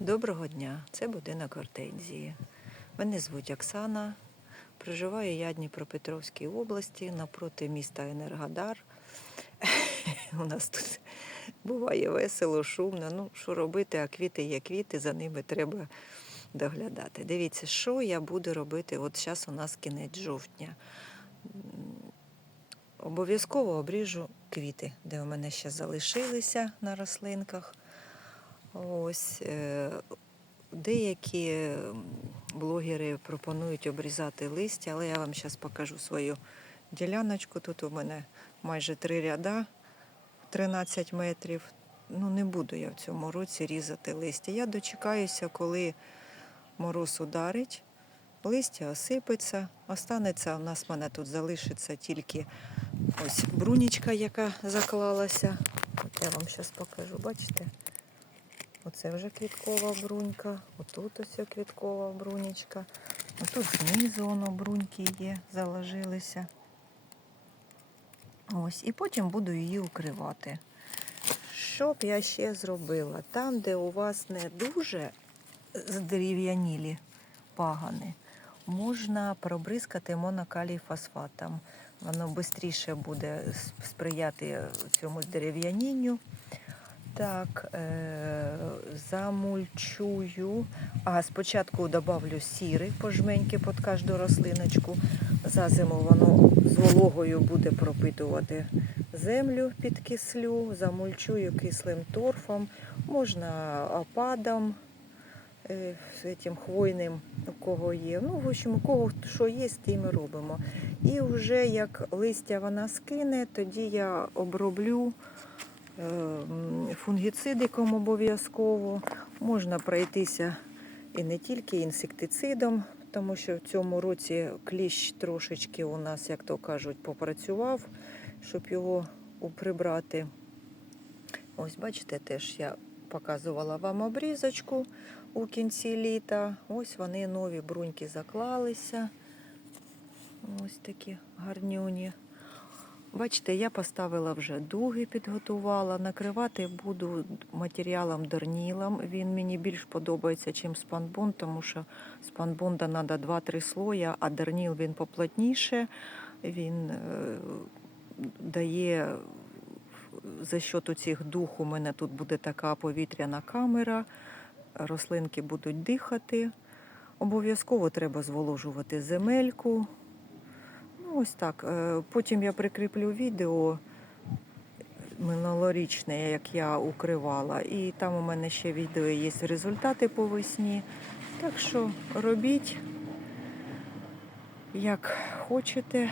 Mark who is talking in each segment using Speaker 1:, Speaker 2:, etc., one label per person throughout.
Speaker 1: Доброго дня, це будинок гортензії. Мене звуть Оксана. Проживаю я Дніпропетровській області напроти міста Енергодар. У нас тут буває весело, шумно. Ну, що робити, а квіти є квіти, за ними треба доглядати. Дивіться, що я буду робити. От зараз у нас кінець жовтня. Обов'язково обріжу квіти, де у мене ще залишилися на рослинках. Ось е, деякі блогери пропонують обрізати листя, але я вам зараз покажу свою діляночку. Тут у мене майже три ряда, 13 метрів. Ну, не буду я в цьому році різати листя. Я дочекаюся, коли мороз ударить, листя осипеться. Останеться у нас в мене тут залишиться тільки ось брунічка, яка заклалася. От я вам зараз покажу, бачите? Оце вже квіткова брунька, отут ось квіткова брунечка. Отут знизу воно бруньки є, заложилися. Ось, і потім буду її укривати. Що б я ще зробила? Там, де у вас не дуже здерев'янілі пагани, можна пробризкати монокалій фосфатом. Воно швидше буде сприяти цьому здерев'янінню. Так, е, замульчую. А спочатку добавлю сіри пожменьки під кожну рослиночку. За зиму воно з вологою буде пропитувати землю підкислю, замульчую кислим торфом, можна опадом, е, цим хвойним, у кого є. Ну, в общем, у кого що є, з тим і робимо. І вже як листя вона скине, тоді я оброблю фунгіцидиком обов'язково. Можна пройтися і не тільки інсектицидом, тому що в цьому році кліщ трошечки у нас, як то кажуть, попрацював, щоб його прибрати. Ось, бачите, теж я показувала вам обрізочку у кінці літа. Ось вони нові бруньки заклалися. Ось такі гарнюні. Бачите, я поставила вже дуги, підготувала. Накривати буду матеріалом дорнілом. Він мені більш подобається, ніж спанбон, тому що спанбонда треба 2-3 слоя, а дорніл він поплотніше. Він е, дає за счет цих дух у мене тут буде така повітряна камера, рослинки будуть дихати. Обов'язково треба зволожувати земельку. Ось так. Е, Потім я прикріплю відео минулорічне, як я укривала. І там у мене ще відео є результати по весні. Так що робіть, як хочете.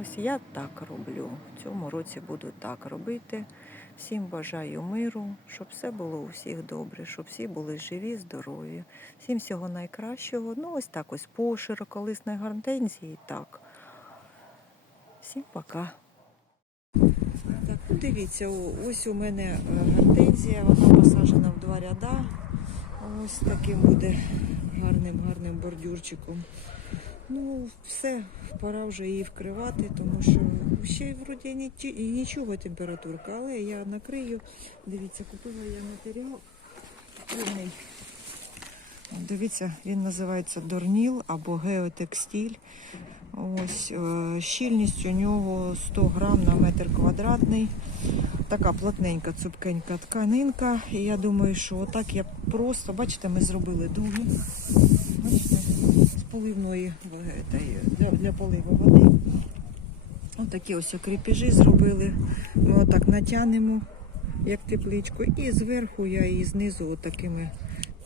Speaker 1: Ось я так роблю. В цьому році буду так робити. Всім бажаю миру, щоб все було у всіх добре, щоб всі були живі, здорові. Всім всього найкращого. Ну, ось так ось по широколисної гортензії так. Всім пока. Так, ну дивіться, ось у мене е, гортензія, вона посаджена в два ряда. Ось таким буде гарним, гарним бордюрчиком. Ну, все, пора вже її вкривати, тому що ще вроді нічого температурка, але я накрию. Дивіться, купила я матеріал повний. От Дивіться, він називається Дорніл або геотекстиль. Ось е, щільність у нього 100 грам на метр квадратний. Така плотненька, цупкенька тканинка. І я думаю, що отак я просто, бачите, ми зробили дуги. Бачите, з поливної для, для поливу води. Отакі ось кріпежі зробили. Ми отак натягнемо, як тепличку. І зверху я її знизу отакими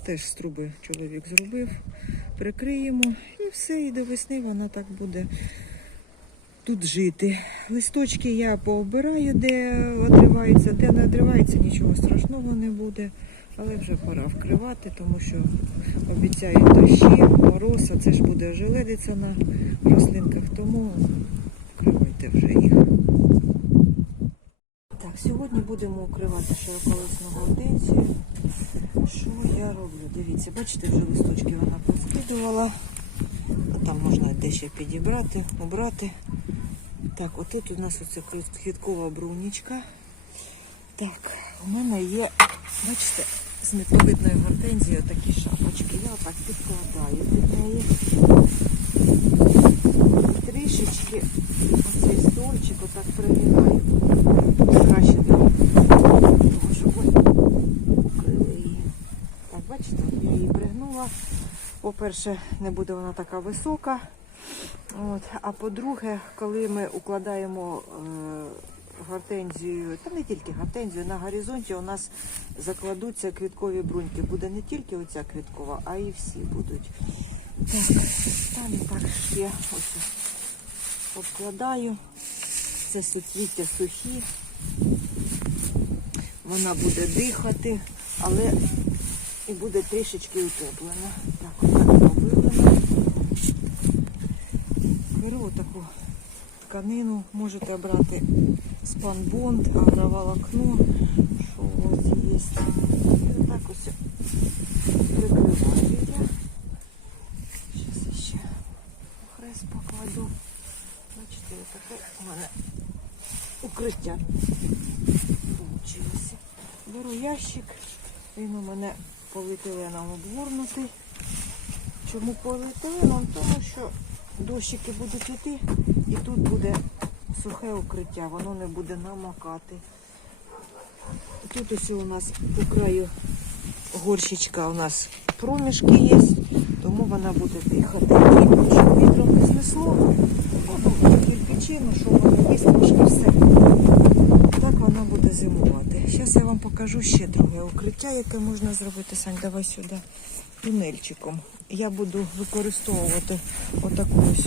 Speaker 1: теж з труби чоловік зробив. Прикриємо і все, і до весни вона так буде тут жити. Листочки я пообираю, де одриваються, де не одривається, нічого страшного не буде. Але вже пора вкривати, тому що обіцяють дощі, мороз, а це ж буде ожеледиця на рослинках, тому вкривайте вже їх. Так, сьогодні будемо укривати широколисну гортензію. Що я роблю? Дивіться, бачите, вже листочки вона поскидувала. А там можна дещо підібрати, обрати. Так, отут у нас оце квіткова брунічка. Так, у мене є, бачите, з неповидної гортензії такі шапочки. Я отак підкладаю під неї. Трішечки оцей стольчик отак пригинаю. Краще для того, щоб ой, укрили її. Так, бачите, я її пригнула. По-перше, не буде вона така висока. От. А по-друге, коли ми укладаємо е, гортензію, та не тільки гортензію, на горизонті у нас закладуться квіткові бруньки. Буде не тільки оця квіткова, а і всі будуть. Так, далі так ще ось обкладаю. Це суцвіття сухі. Вона буде дихати, але і буде трішечки утеплена. Так. Беру таку тканину, можете брати спанбонд, агроволокно, що у вас є. І отак ось прикриваю. Зараз ще хрест покладу. Бачите, таке у мене укриття вийшло. Беру ящик, він у мене поліетиленом обгорнутий. Чому поліетиленом? Тому що дощики будуть йти і тут буде сухе укриття, воно не буде намокати. Тут ось у нас у краю горщичка у нас проміжки є, тому вона буде дихати. Щоб вітром не знесло, ну, кирпичину, що воно вистражки, все. Так вона буде зимувати. Зараз я вам покажу ще друге укриття, яке можна зробити. Сань, давай сюди тунельчиком. Я буду використовувати отаку ось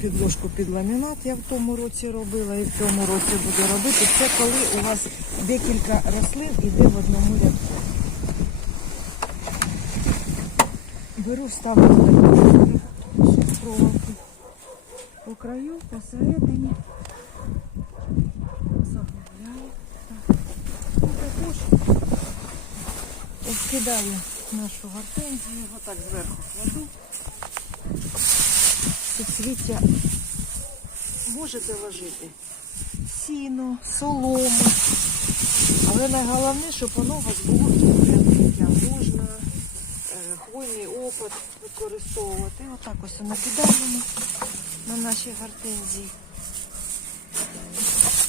Speaker 1: підложку під ламінат. Я в тому році робила і в цьому році буду робити. Це коли у вас декілька рослин іде в одному рядку. Беру, ставлю таку проволоку по краю, посередині. Замовляю. І також скидаю нашу гортензію, отак зверху кладу. Суцвіття можете ложити сіно, солому. Але найголовніше, щоб воно у вас було укриття. Можна е, хвойний опад використовувати. Отак ось накидаємо на наші гортензії.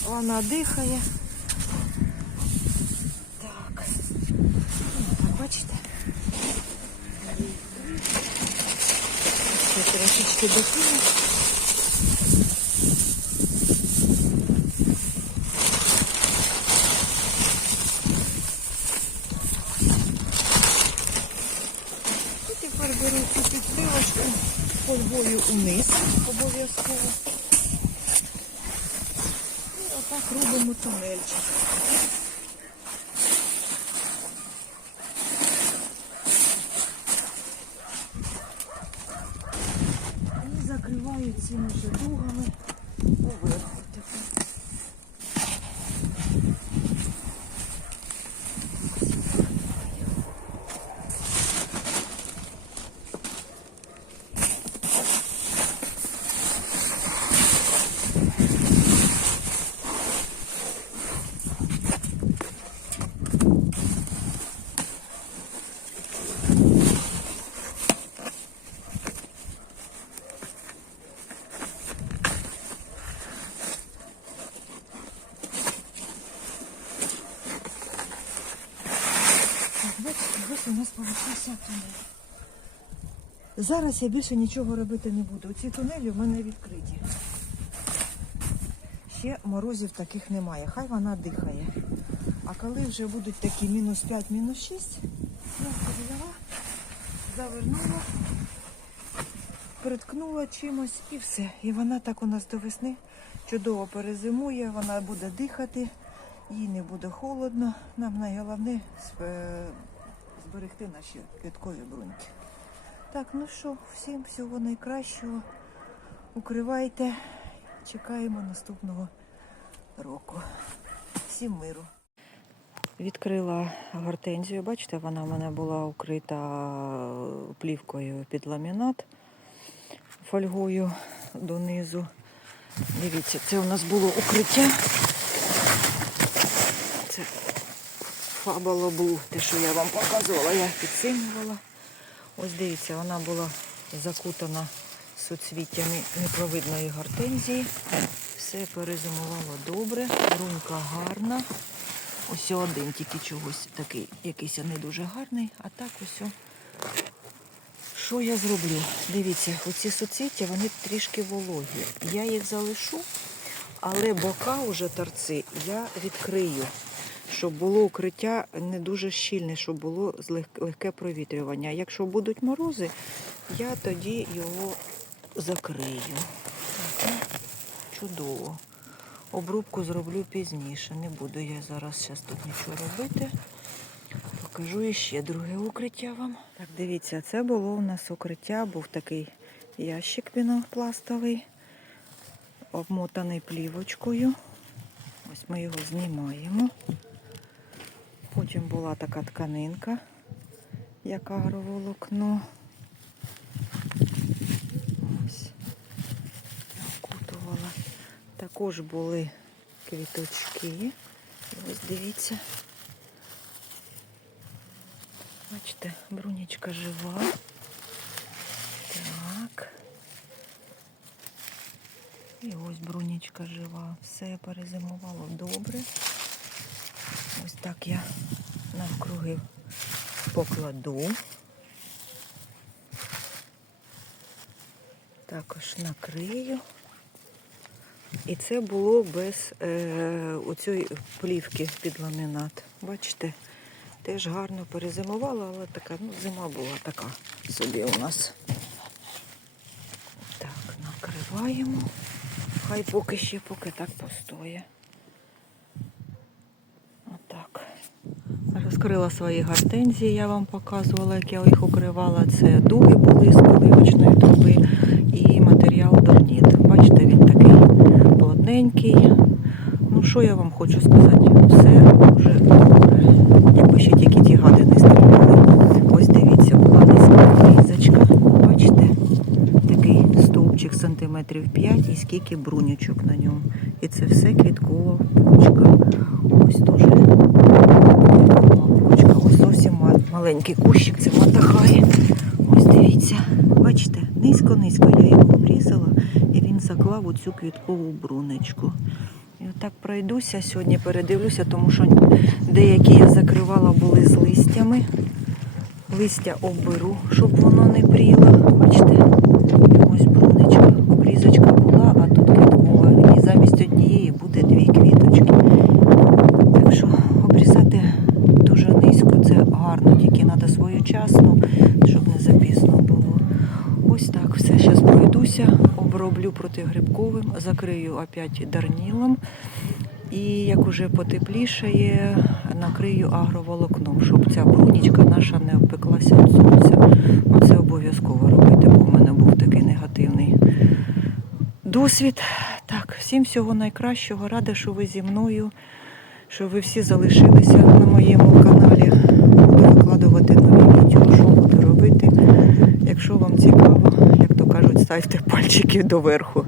Speaker 1: Вона дихає. Так. Ну, так, бачите? Ще трошечки докину. І тепер беру цю підсилочку фольгою униз обов'язково. І отак робимо тунельчик. Porra, né? Vamos ver. Нас вийшов тунель. Зараз я більше нічого робити не буду. Ці тунелі в мене відкриті. Ще морозів таких немає. Хай вона дихає. А коли вже будуть такі мінус 5, мінус 6, я перевела, завернула, приткнула чимось і все. І вона так у нас до весни чудово перезимує, вона буде дихати, їй не буде холодно. Нам найголовне зб- зберегти наші квіткові бруньки. Так, ну що, всім всього найкращого. Укривайте. Чекаємо наступного року. Всім миру. Відкрила гортензію. Бачите, вона в мене була укрита плівкою під ламінат, фольгою донизу. Дивіться, це у нас було укриття. Це фабалоблу, те, що я вам показувала, я підсилювала. Ось дивіться, вона була закутана суцвіттями непровидної гортензії. Все перезимувало добре, брунька гарна. Ось один тільки чогось такий, якийсь не дуже гарний, а так ось. Що я зроблю? Дивіться, оці суцвіття, вони трішки вологі. Я їх залишу, але бока вже торці я відкрию, щоб було укриття не дуже щільне, щоб було легке провітрювання. Якщо будуть морози, я тоді його закрию. Чудово. Обрубку зроблю пізніше. Не буду я зараз зараз тут нічого робити. Покажу іще друге укриття вам. Так, дивіться, це було у нас укриття, був такий ящик пінопластовий, обмотаний плівочкою. Ось ми його знімаємо. Потім була така тканинка, як агроволокно. Ось. Окутувала. Також були квіточки. І ось дивіться. Бачите, брунічка жива. Так. І ось брунічка жива. Все перезимувало добре. Ось так я навкруги покладу. Також накрию. І це було без е, оцієї плівки під ламінат. Бачите? Теж гарно перезимувала, але така, ну, зима була така собі у нас. Так, накриваємо. Хай поки ще, поки так постоє. Отак. Розкрила свої гортензії, я вам показувала, як я їх укривала. Це дуги були з поливочної труби і матеріал дорніт. Бачите, він такий плотненький. Ну, що я вам хочу сказати? Все дуже добре. Якби ще тільки ті гади не стріляли. Ось дивіться, була низька різочка. Бачите? Такий стовпчик сантиметрів 5 і скільки брунючок на ньому. І це все квіткова почка. Ось дуже квіткова почка. Ось зовсім ма- маленький кущик, це матахай. Ось дивіться, бачите, низько-низько я його обрізала, і він заклав оцю квіткову брунечку. І отак пройдуся сьогодні, передивлюся, тому що деякі я закривала були з листями. Листя оберу, щоб воно не пріло. Бачите, ось брунечка, обрізочка була, а тут квіткова. І замість однієї буде дві квіточки. Так що обрізати дуже низько, це гарно, тільки треба своєчасно, щоб не запізно було. Ось так, все. Зараз пройдуся, оброблю протигрибковим, закрию опять дарнілом. І як уже потеплішає, накрию агроволокном, щоб ця брунічка наша не обпеклася від сонця. Це обов'язково робити, бо в мене був такий негативний досвід. Так, всім всього найкращого. Рада, що ви зі мною, що ви всі залишилися на моєму каналі. Буду викладувати нові відео, що буду робити. Якщо вам цікаво, як то кажуть, ставте пальчики доверху.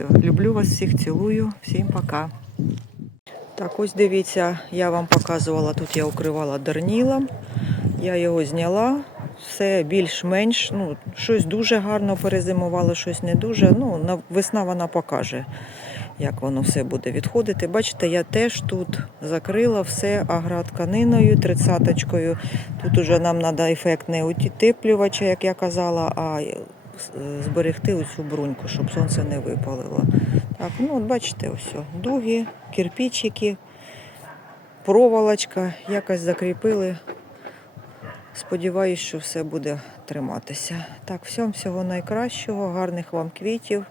Speaker 1: Все, люблю вас всіх, цілую. Всім пока. Так, ось дивіться, я вам показувала, тут я укривала дарнілом. Я його зняла. Все більш-менш, ну, щось дуже гарно перезимувало, щось не дуже. Ну, весна вона покаже, як воно все буде відходити. Бачите, я теж тут закрила все агротканиною, тридцяточкою. Тут уже нам треба ефект не утеплювача, як я казала, а зберегти оцю бруньку, щоб сонце не випалило. Так, ну от бачите, ось дуги, кирпичики, проволочка, якось закріпили. Сподіваюсь, що все буде триматися. Так, всім всього найкращого, гарних вам квітів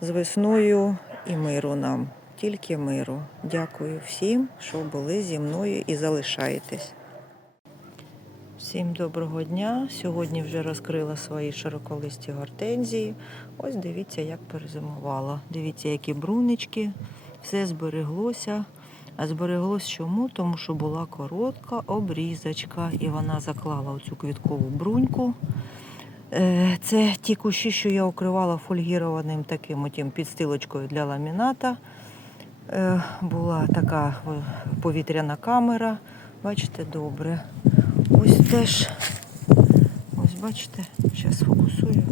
Speaker 1: з весною і миру нам. Тільки миру. Дякую всім, що були зі мною і залишаєтесь. Всім доброго дня. Сьогодні вже розкрила свої широколисті гортензії. Ось дивіться, як перезимувала. Дивіться, які брунички, все збереглося. А збереглось чому? Тому що була коротка обрізочка, і вона заклала оцю квіткову бруньку. Е, Це ті кущі, що я укривала фольгірованим таким отім підстилочкою для ламіната. Е, Була така е, повітряна камера. Бачите, добре. Ось теж. Ось бачите, зараз фокусую.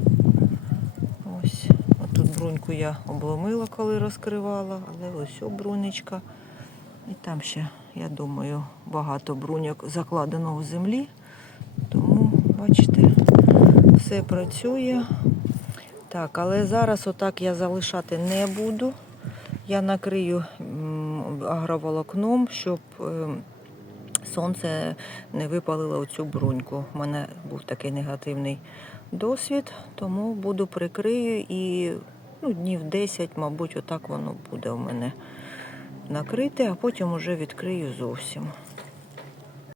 Speaker 1: Ось. Отут бруньку я обломила, коли розкривала, але ось брунечка. І там ще, я думаю, багато бруньок закладено в землі. Тому, бачите, все працює. Так, але зараз отак я залишати не буду. Я накрию агроволокном, щоб ем, сонце не випалило оцю бруньку. У мене був такий негативний досвід, тому буду прикрию і ну, днів 10, мабуть, отак воно буде у мене накрите, а потім уже відкрию зовсім.